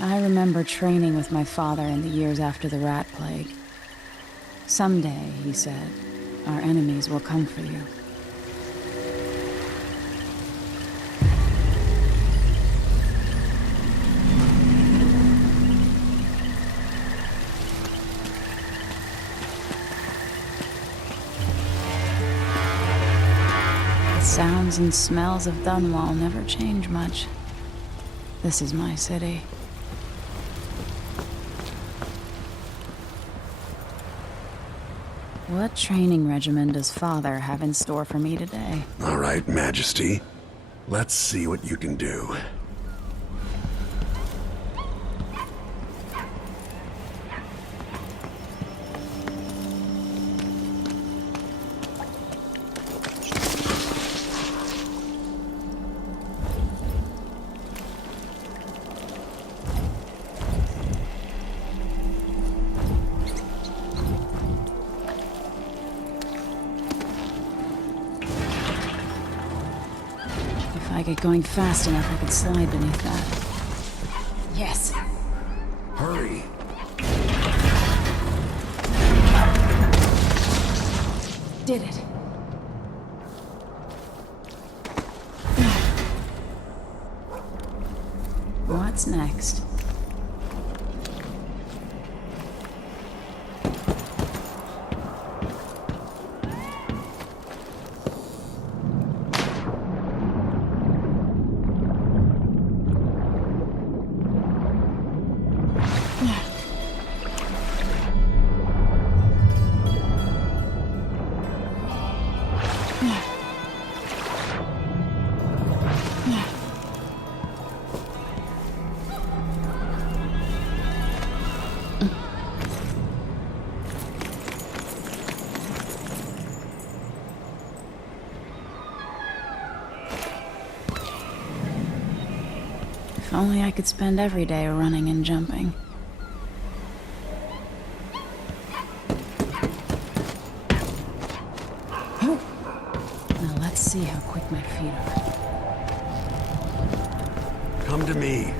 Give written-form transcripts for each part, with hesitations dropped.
I remember training with my father in the years after the rat plague. Someday, he said, our enemies will come for you. The sounds and smells of Dunwall never change much. This is my city. What training regimen does Father have in store for me today? All right, Majesty. Let's see what you can do. If I get going fast enough, I could slide beneath that. Yes! Hurry! Did it. What's next? If only I could spend every day running and jumping. Now let's see how quick my feet are. Come to me.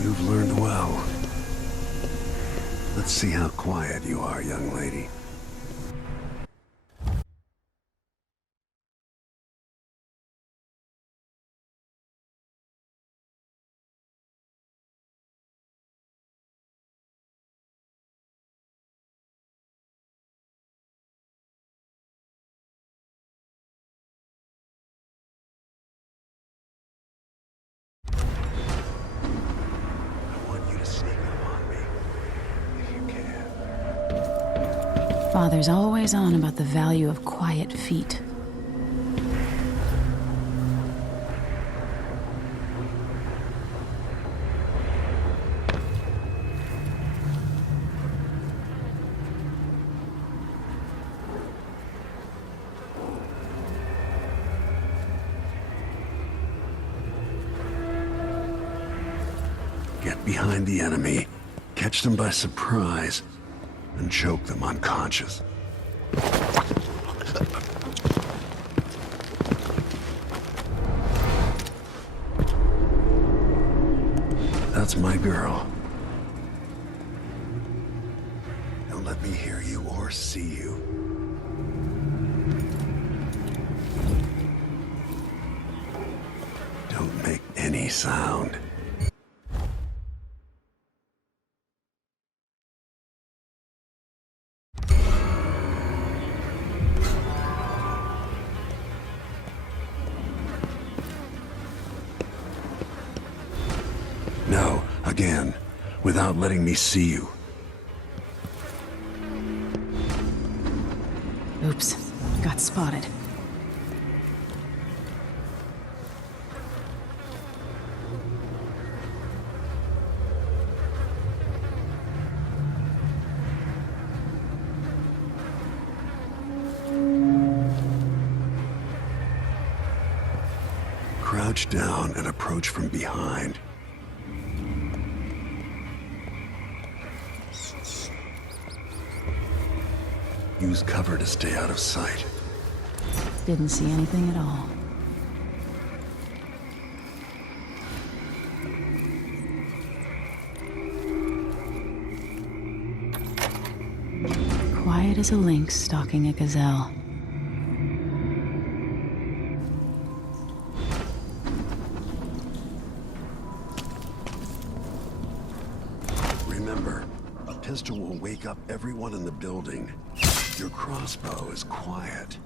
You've learned well. Let's see how quiet you are, young lady. Father's always on about the value of quiet feet. Get behind the enemy, catch them by surprise, and choke them unconscious. That's my girl. Don't let me hear you or see you. Don't make any sound. No, again, without letting me see you. Oops, got spotted. Crouch down and approach from behind. Use cover to stay out of sight. Didn't see anything at all. quiet as a lynx stalking a gazelle. Remember, a pistol will wake up everyone in the building. Your crossbow is quiet.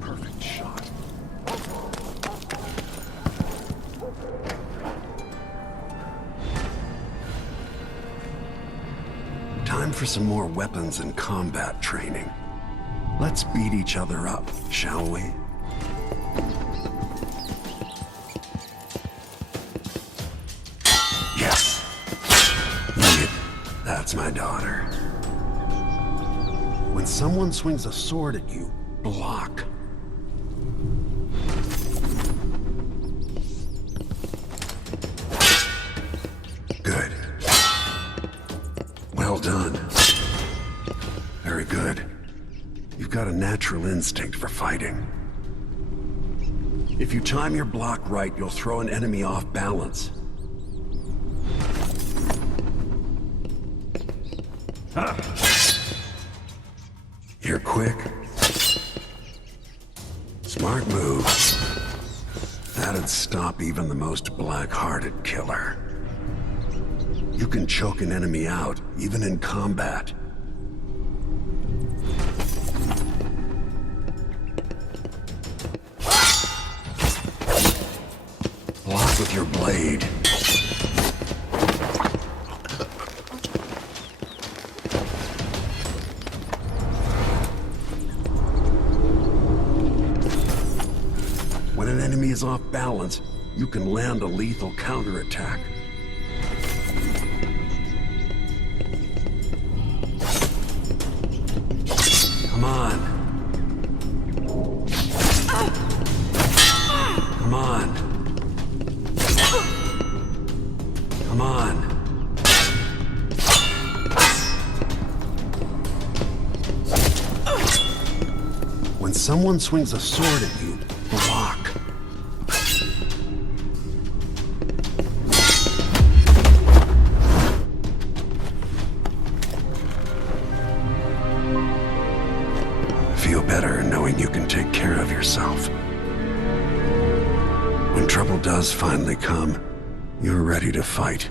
Perfect shot. Time for some more weapons and combat training. Let's beat each other up, shall we? Yes. Look it. That's my daughter. When someone swings a sword at you, block. Good. Well done. Very good. You've got a natural instinct for fighting. If you time your block right, you'll throw an enemy off balance. You're quick. Smart move. That'd stop even the most black-hearted killer. You can choke an enemy out, even in combat. Block with your blade. When an enemy is off balance, you can land a lethal counterattack. Come on. Come on. Come on. When someone swings a sword at you, block. Feel better knowing you can take care of yourself. When trouble does finally come, you're ready to fight.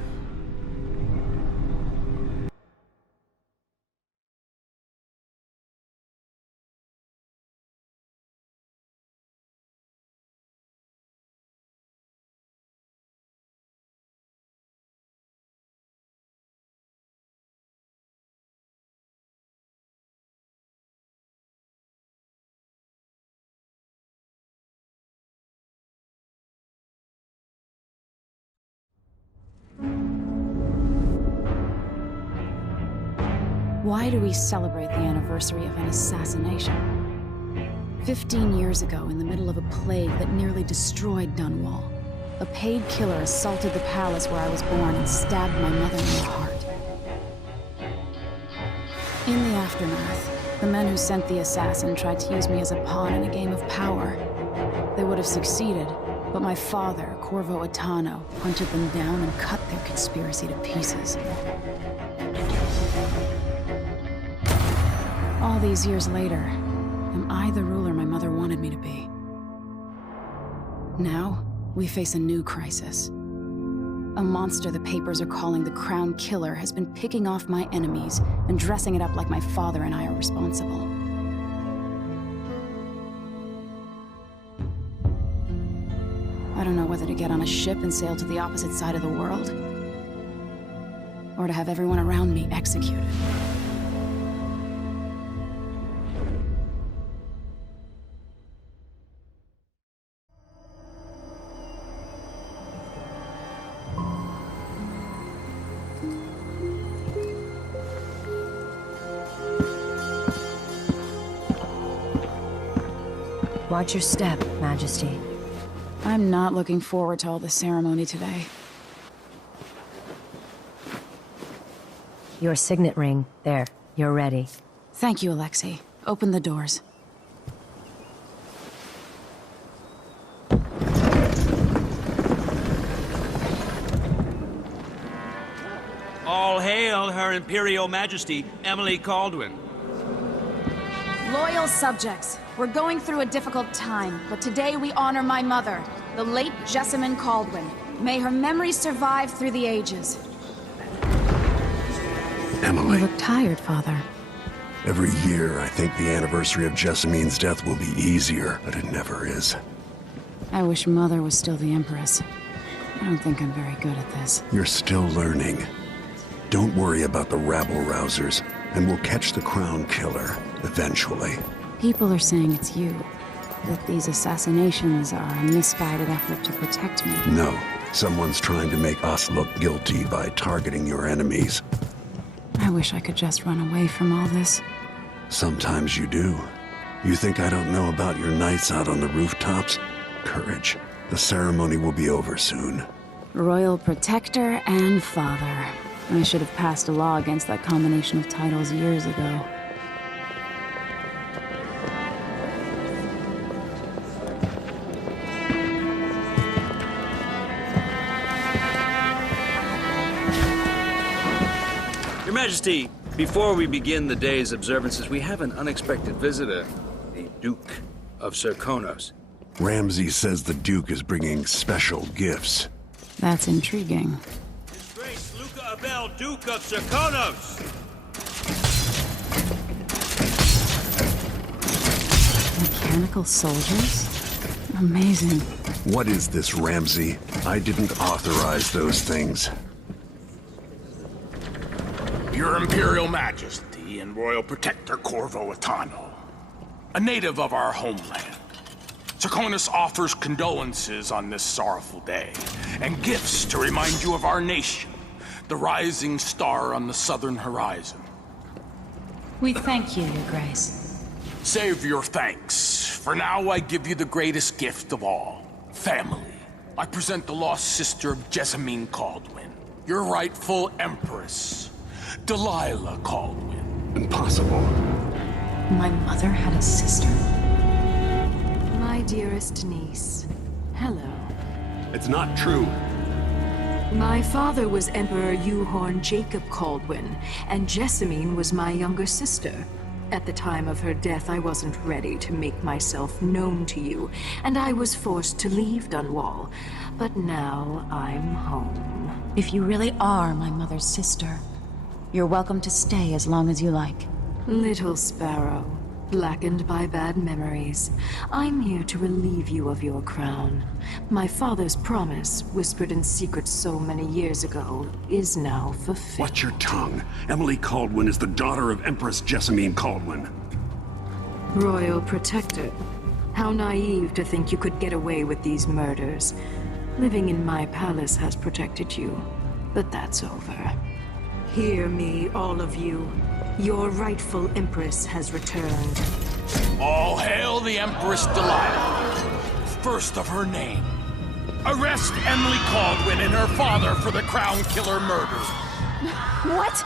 Why do we celebrate the anniversary of an assassination? 15 years ago, in the middle of a plague that nearly destroyed Dunwall, a paid killer assaulted the palace where I was born and stabbed my mother in the heart. In the aftermath, the men who sent the assassin tried to use me as a pawn in a game of power. They would have succeeded, but my father, Corvo Atano, hunted them down and cut their conspiracy to pieces. All these years later, am I the ruler my mother wanted me to be? Now, we face a new crisis. A monster the papers are calling the Crown Killer has been picking off my enemies and dressing it up like my father and I are responsible. I don't know whether to get on a ship and sail to the opposite side of the world, or to have everyone around me executed. Watch your step, Majesty. I'm not looking forward to all the ceremony today. Your signet ring. There. You're ready. Thank you, Alexei. Open the doors. All hail Her Imperial Majesty, Emily Caldwin. Loyal subjects, we're going through a difficult time, but today we honor my mother, the late Jessamine Caldwin. May her memory survive through the ages. Emily. You look tired, Father. Every year, I think the anniversary of Jessamine's death will be easier, but it never is. I wish Mother was still the Empress. I don't think I'm very good at this. You're still learning. Don't worry about the rabble-rousers, and we'll catch the Crown Killer, eventually. People are saying it's you. That these assassinations are a misguided effort to protect me. No, someone's trying to make us look guilty by targeting your enemies. I wish I could just run away from all this. Sometimes you do. You think I don't know about your nights out on the rooftops? Courage. The ceremony will be over soon. Royal Protector and Father. I should have passed a law against that combination of titles years ago. Your Majesty, before we begin the day's observances, we have an unexpected visitor, the Duke of Serkonos. Ramsey says the Duke is bringing special gifts. That's intriguing. His Grace Luca Abel, Duke of Serkonos! Mechanical soldiers? Amazing. What is this, Ramsey? I didn't authorize those things. Your Imperial Majesty and Royal Protector Corvo Atano, a native of our homeland. Serkonos offers condolences on this sorrowful day, and gifts to remind you of our nation, the rising star on the southern horizon. We thank you, Your Grace. Save your thanks. For now, I give you the greatest gift of all, family. I present the lost sister of Jessamine Caldwin, your rightful Empress, Delilah Caldwin. Impossible. My mother had a sister? My dearest niece, hello. It's not true. My father was Emperor Yuhorn Jacob Caldwin, and Jessamine was my younger sister. At the time of her death, I wasn't ready to make myself known to you, and I was forced to leave Dunwall. But now I'm home. If you really are my mother's sister, you're welcome to stay as long as you like. Little sparrow, blackened by bad memories, I'm here to relieve you of your crown. My father's promise, whispered in secret so many years ago, is now fulfilled. Watch your tongue. Emily Caldwin is the daughter of Empress Jessamine Caldwin. Royal Protector, how naive to think you could get away with these murders. Living in my palace has protected you, but that's over. Hear me, all of you. Your rightful Empress has returned. All hail the Empress Delilah, first of her name. Arrest Emily Caldwin and her father for the Crown Killer murder. What?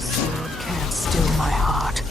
Sword can't still my heart.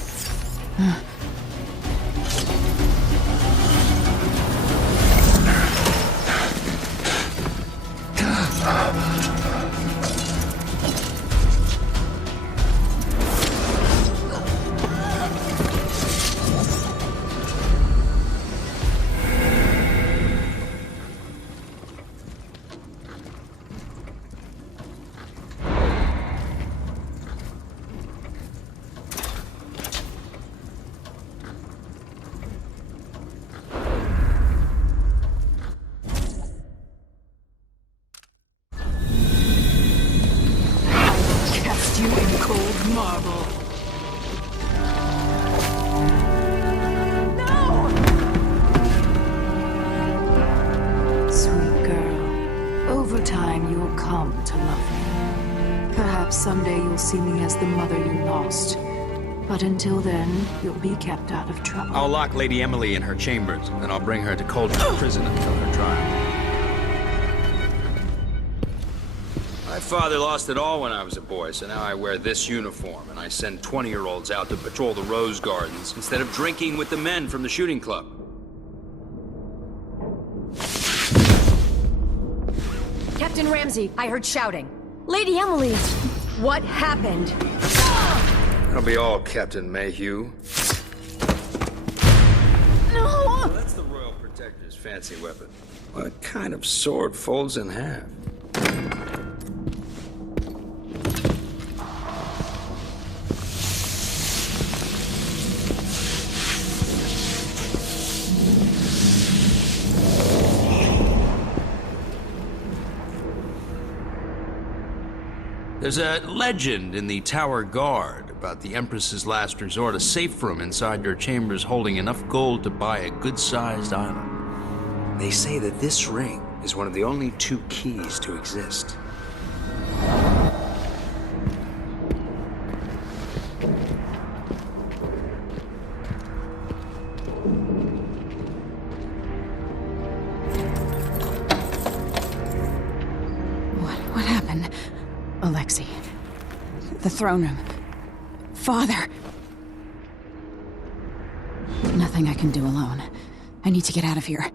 Cast you in cold marble. Sweet girl, over time you'll come to love me. Perhaps someday you'll see me as the mother you lost. But until then, you'll be kept out of trouble. I'll lock Lady Emily in her chambers, and I'll bring her to Coldstream Prison until her trial. My father lost it all when I was a boy, so now I wear this uniform, and I send 20-year-olds out to patrol the rose gardens instead of drinking with the men from the shooting club. Captain Ramsey, I heard shouting. Lady Emily, what happened? That'll be all, Captain Mayhew. No! Well, that's the Royal Protector's fancy weapon. What kind of sword folds in half? There's a legend in the Tower Guard about the Empress's last resort, a safe room inside your chambers holding enough gold to buy a good-sized island. They say that this ring is one of the only 2 keys to exist. What happened? Alexei. The throne room. Father. Nothing I can do alone. I need to get out of here.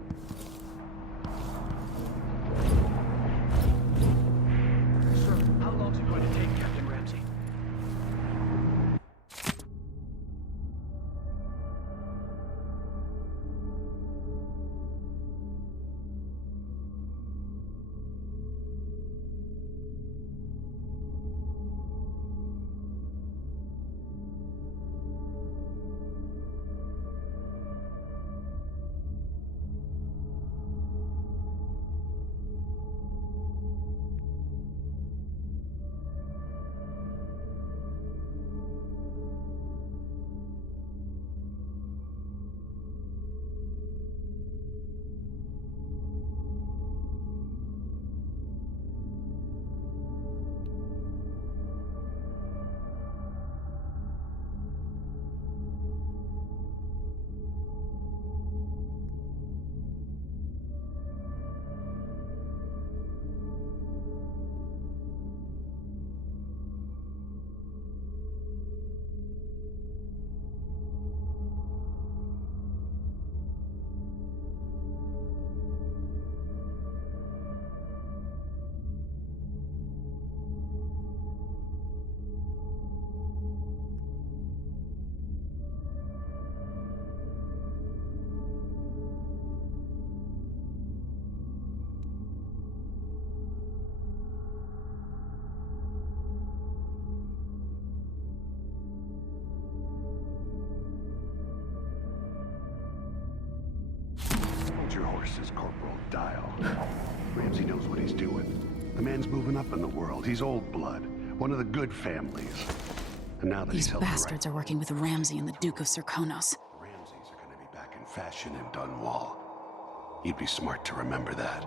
Sir, how long is it going to take, Captain Ramsey? Your horses, Corporal Dial. Ramsey knows what he's doing. The man's moving up in the world. He's old blood. One of the good families. And now that These he's held the right- bastards are working with Ramsey and the Duke of Serkonos. Ramseys are gonna be back in fashion in Dunwall. You'd be smart to remember that.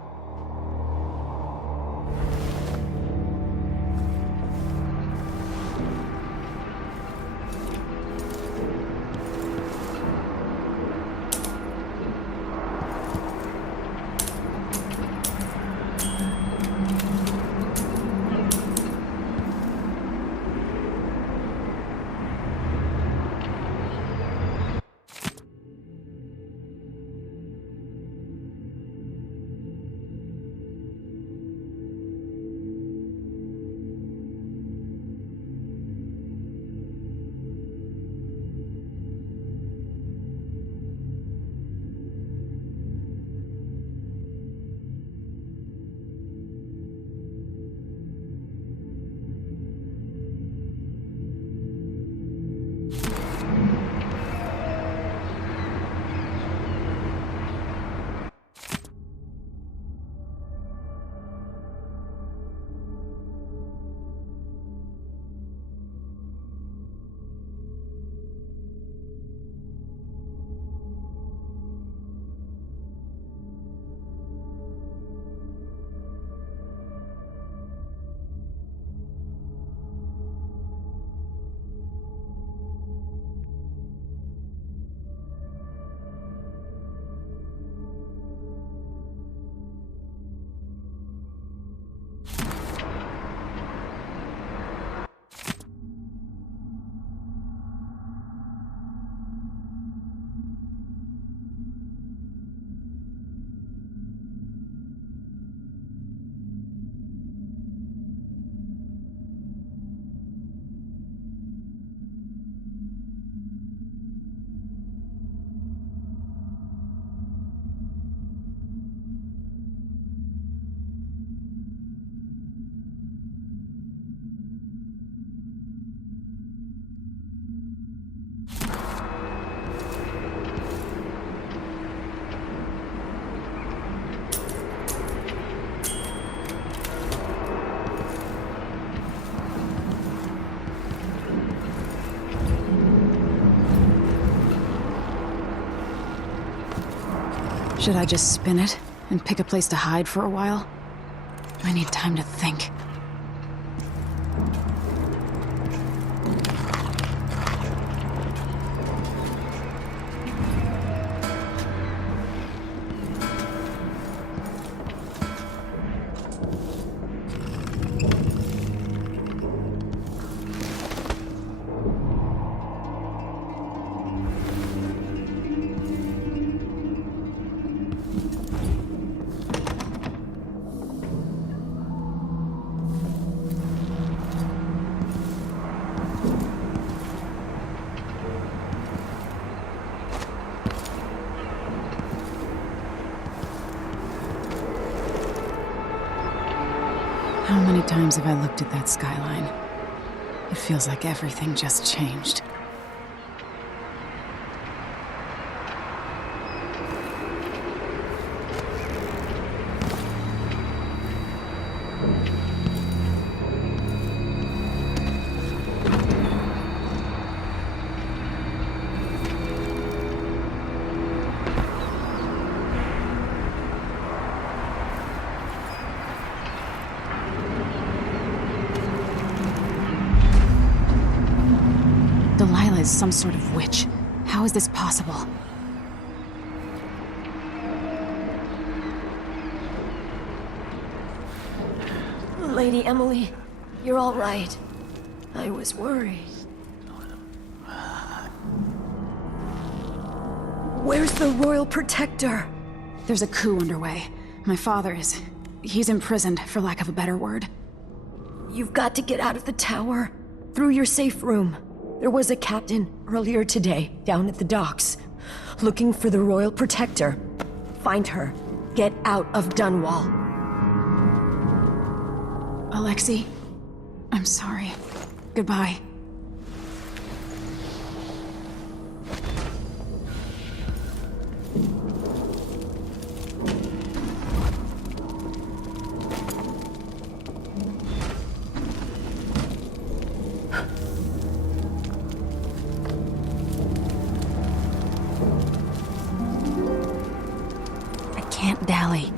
Should I just spin it and pick a place to hide for a while? I need time to think. How many times have I looked at that skyline? It feels like everything just changed. Delilah is some sort of witch. How is this possible? Lady Emily, you're all right. I was worried. Where's the Royal Protector? There's a coup underway. My father is... he's imprisoned, for lack of a better word. You've got to get out of the tower. Through your safe room. There was a captain earlier today, down at the docks, looking for the Royal Protector. Find her. Get out of Dunwall. Alexei, I'm sorry. Goodbye. I can't dally.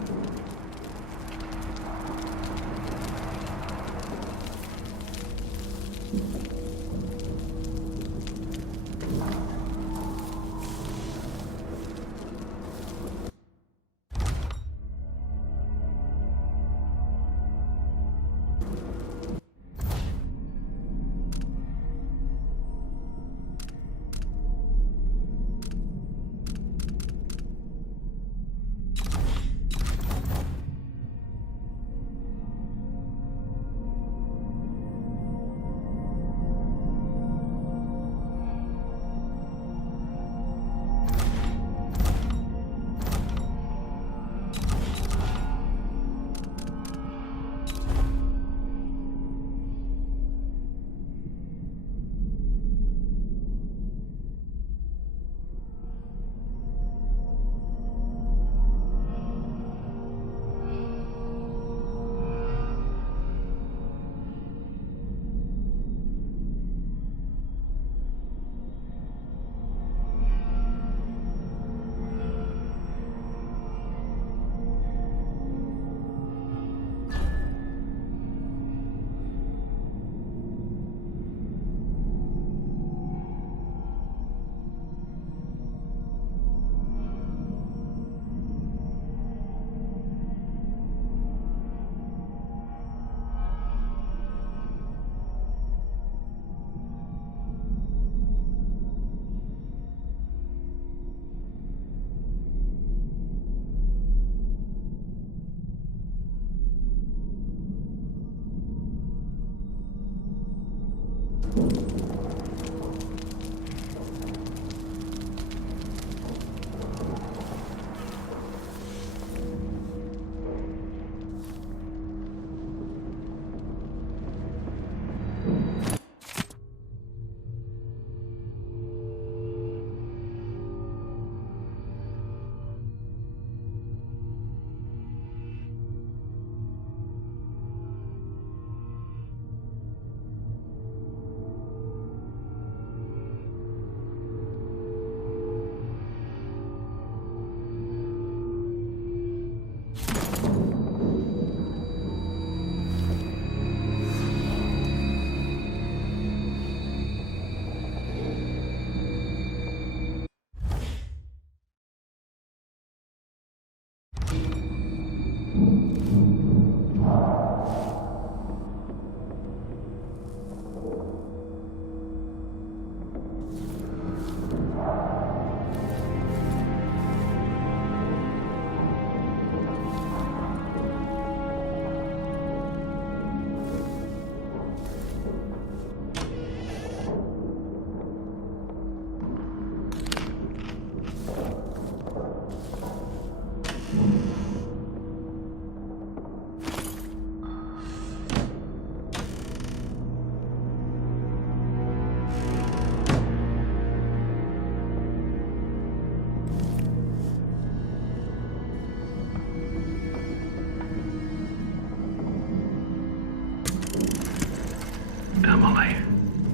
Emily,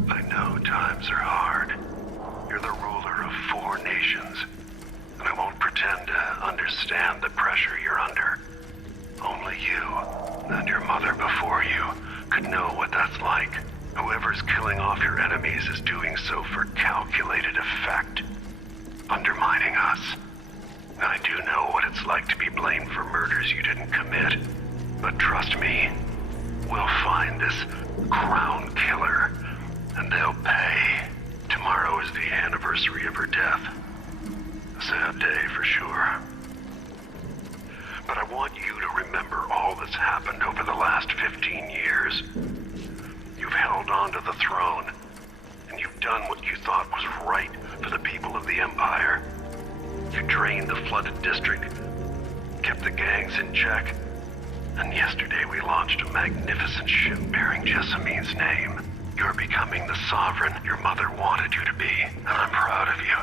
I know times are hard. You're the ruler of 4 nations, and I won't pretend to understand the pressure you're under. Only you, and your mother before you, could know what that's like. Whoever's killing off your enemies is doing so for calculated effect, undermining us. I do know what it's like to be blamed for murders you didn't commit, but trust me, we'll find this crown killer, and they'll pay. Tomorrow is the anniversary of her death. A sad day for sure. But I want you to remember all that's happened over the last 15 years. You've held on to the throne, and you've done what you thought was right for the people of the Empire. You drained the flooded district, kept the gangs in check, and yesterday we launched a magnificent ship bearing Jessamine's name. You're becoming the sovereign your mother wanted you to be, and I'm proud of you.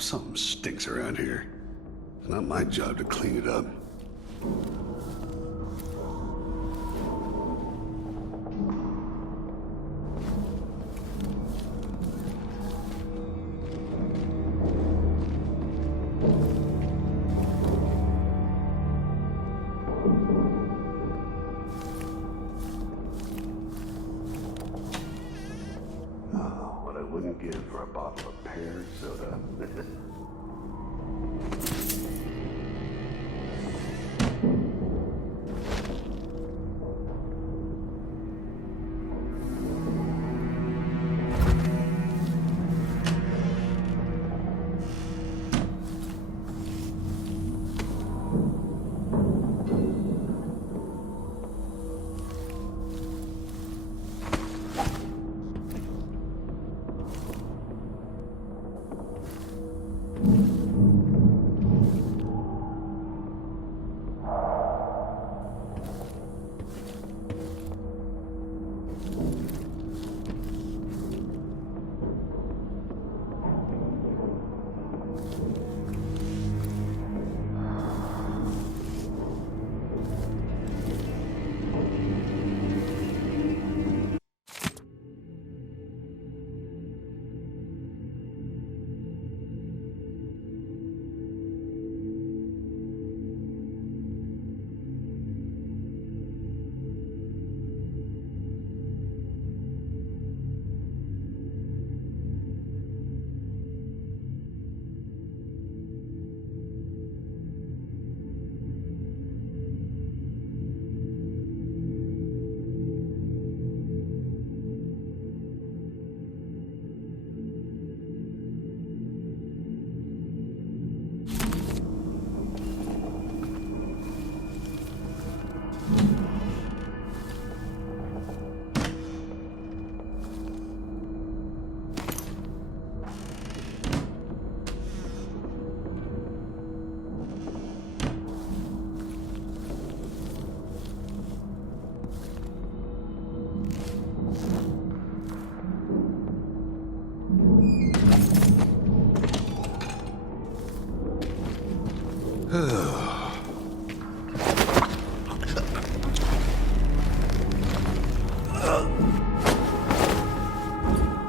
Something stinks around here. It's not my job to clean it up. Oh, what I wouldn't give for a bottle of pear soda.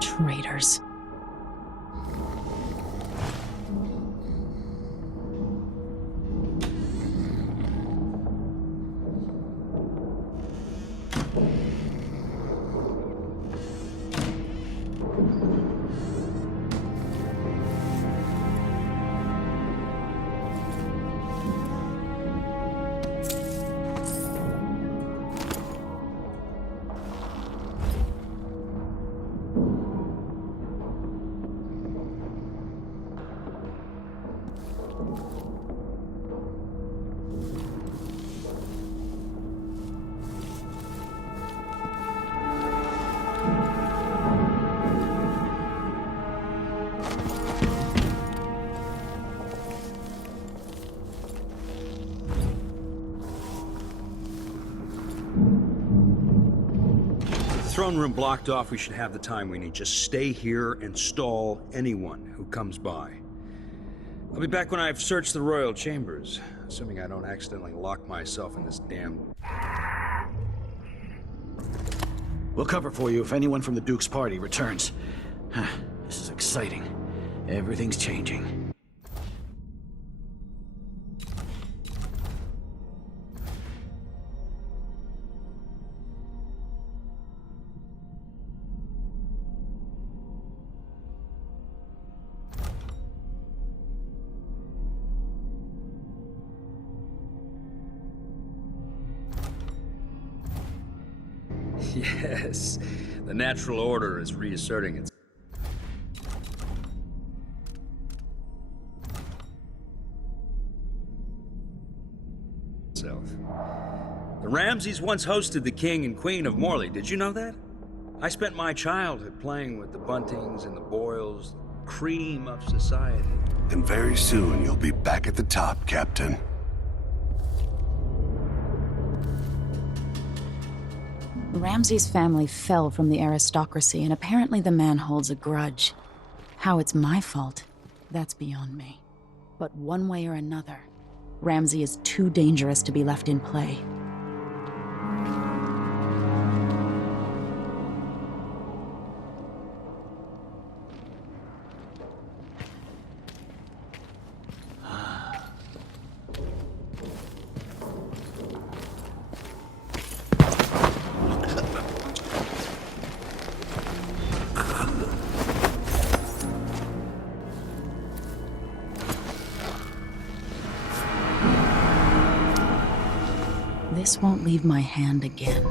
Traitors. throne room blocked off, we should have the time we need. Just stay here and stall anyone who comes by. I'll be back when I've searched the royal chambers, assuming I don't accidentally lock myself in this damn... We'll cover for you if anyone from the Duke's party returns. This is exciting. Everything's changing. Yes, the natural order is reasserting itself. The Ramseys once hosted the King and Queen of Morley. Did you know that? I spent my childhood playing with the Buntings and the Boyles, cream of society. And very soon you'll be back at the top, Captain. Ramsey's family fell from the aristocracy, and apparently the man holds a grudge. How it's my fault, that's beyond me. But one way or another, Ramsey is too dangerous to be left in play. This won't leave my hand again.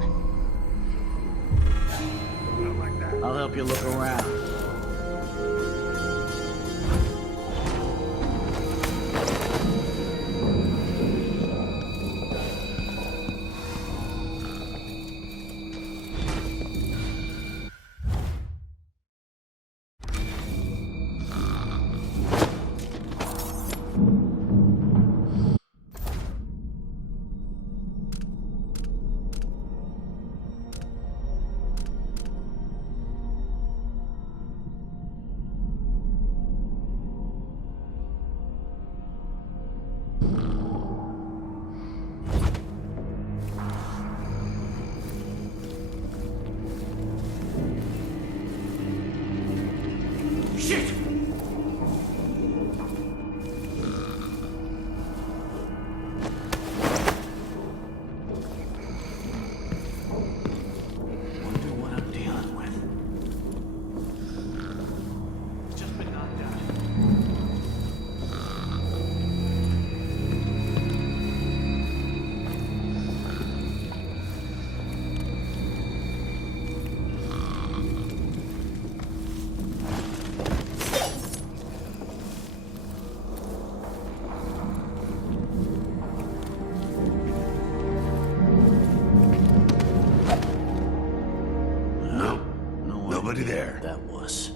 I'll help you look around. Shit! Wonder what I'm dealing with. Just been knocked out. Nobody there. That was.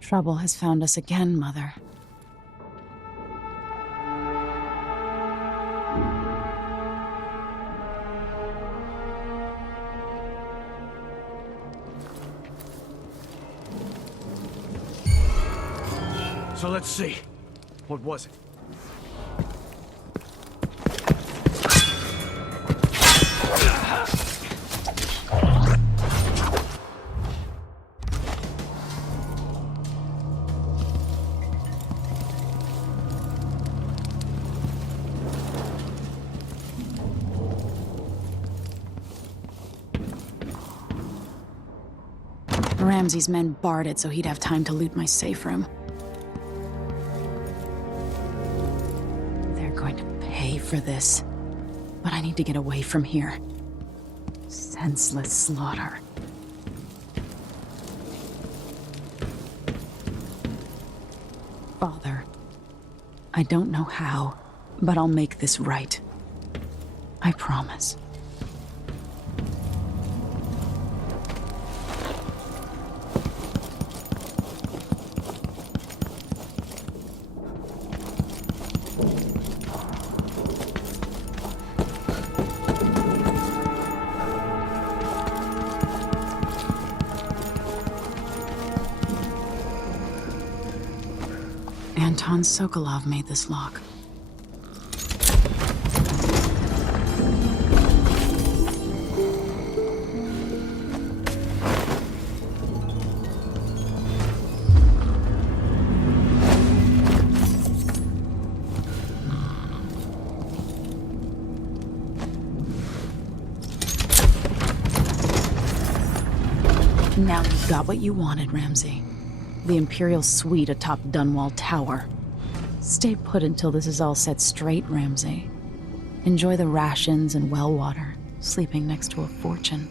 Trouble has found us again, Mother. So let's see. What was it? Ramsey's men barred it so he'd have time to loot my safe room. They're going to pay for this. But I need to get away from here. Senseless slaughter. Father, I don't know how, but I'll make this right. I promise. Anton Sokolov made this lock. Now you've got what you wanted, Ramsey. The Imperial suite atop Dunwall Tower. Stay put until this is all set straight, Ramsey. Enjoy the rations and well water, sleeping next to a fortune.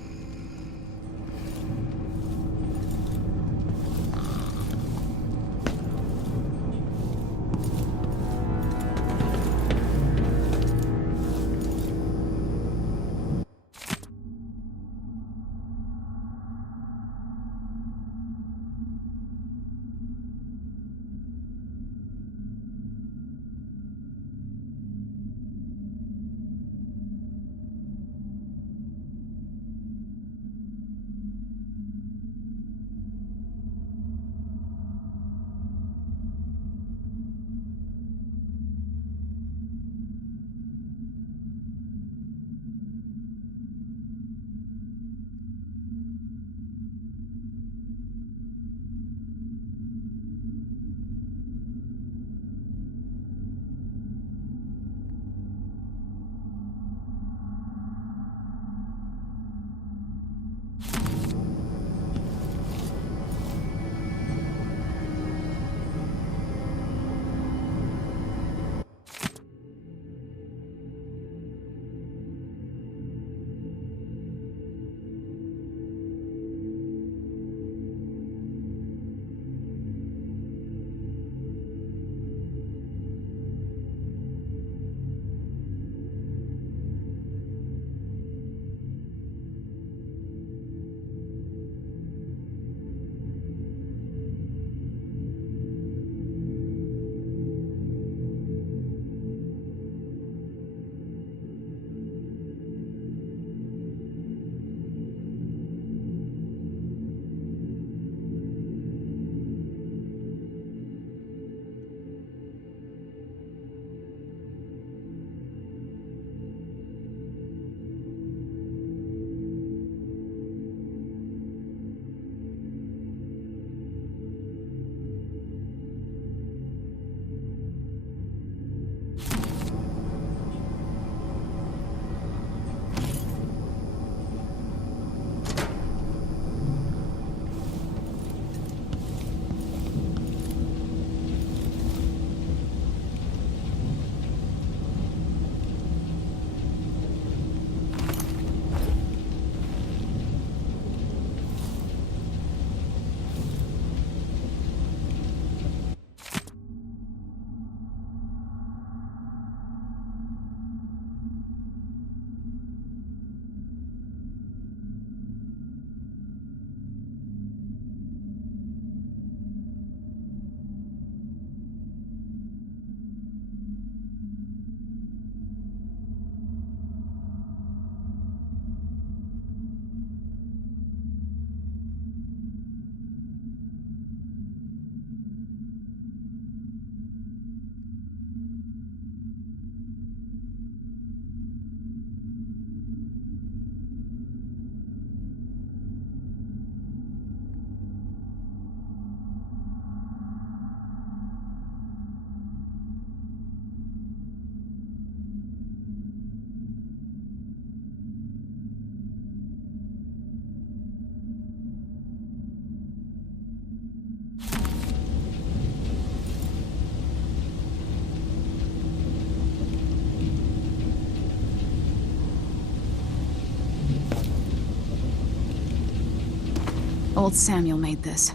Old Samuel made this.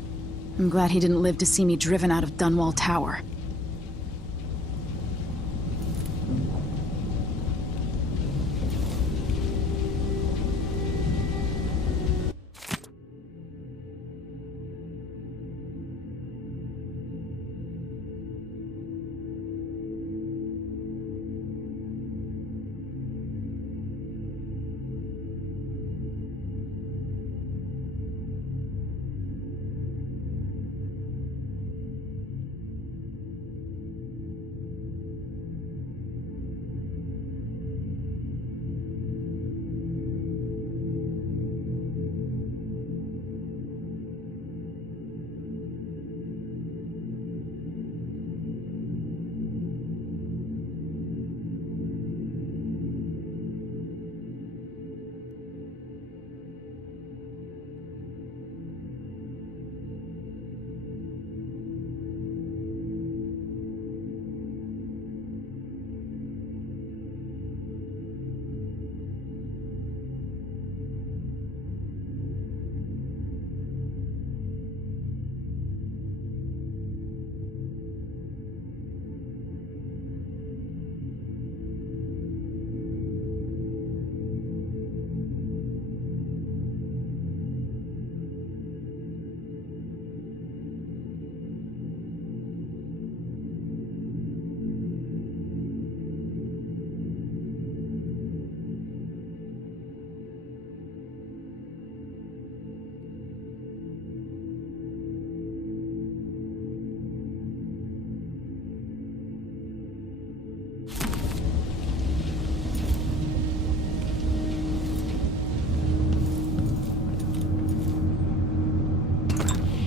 I'm glad he didn't live to see me driven out of Dunwall Tower.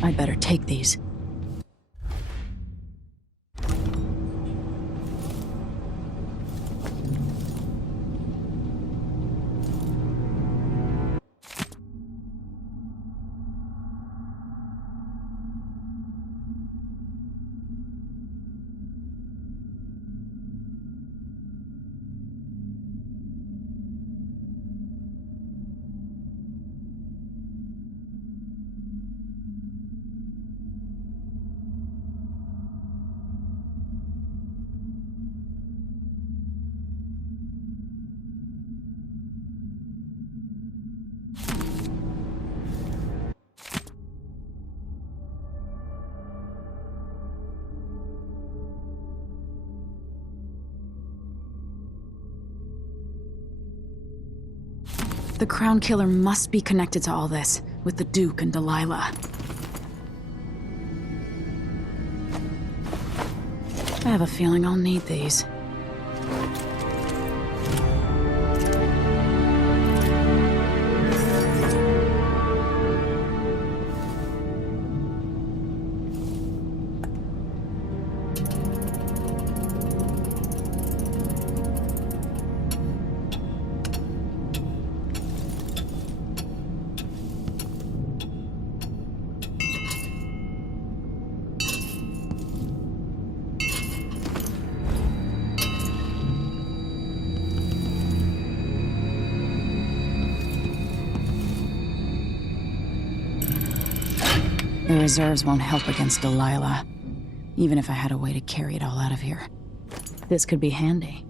I'd better take these. The Crown Killer must be connected to all this, with the Duke and Delilah. I have a feeling I'll need these. The reserves won't help against Delilah, even if I had a way to carry it all out of here. This could be handy.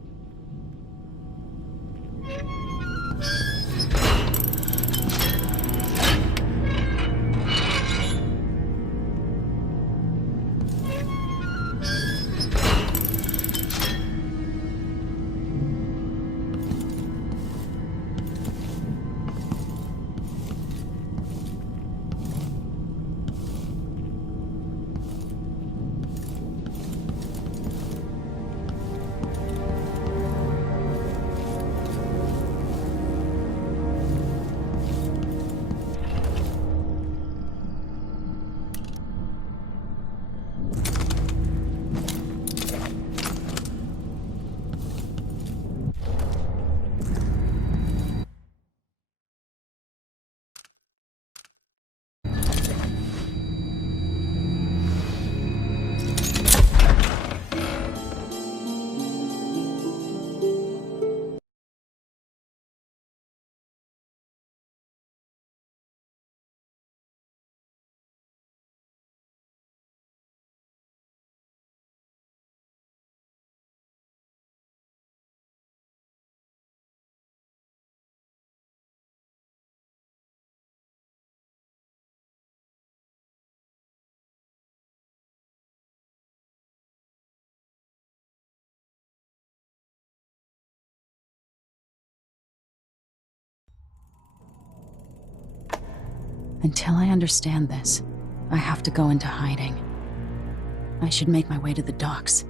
Until I understand this, I have to go into hiding. I should make my way to the docks.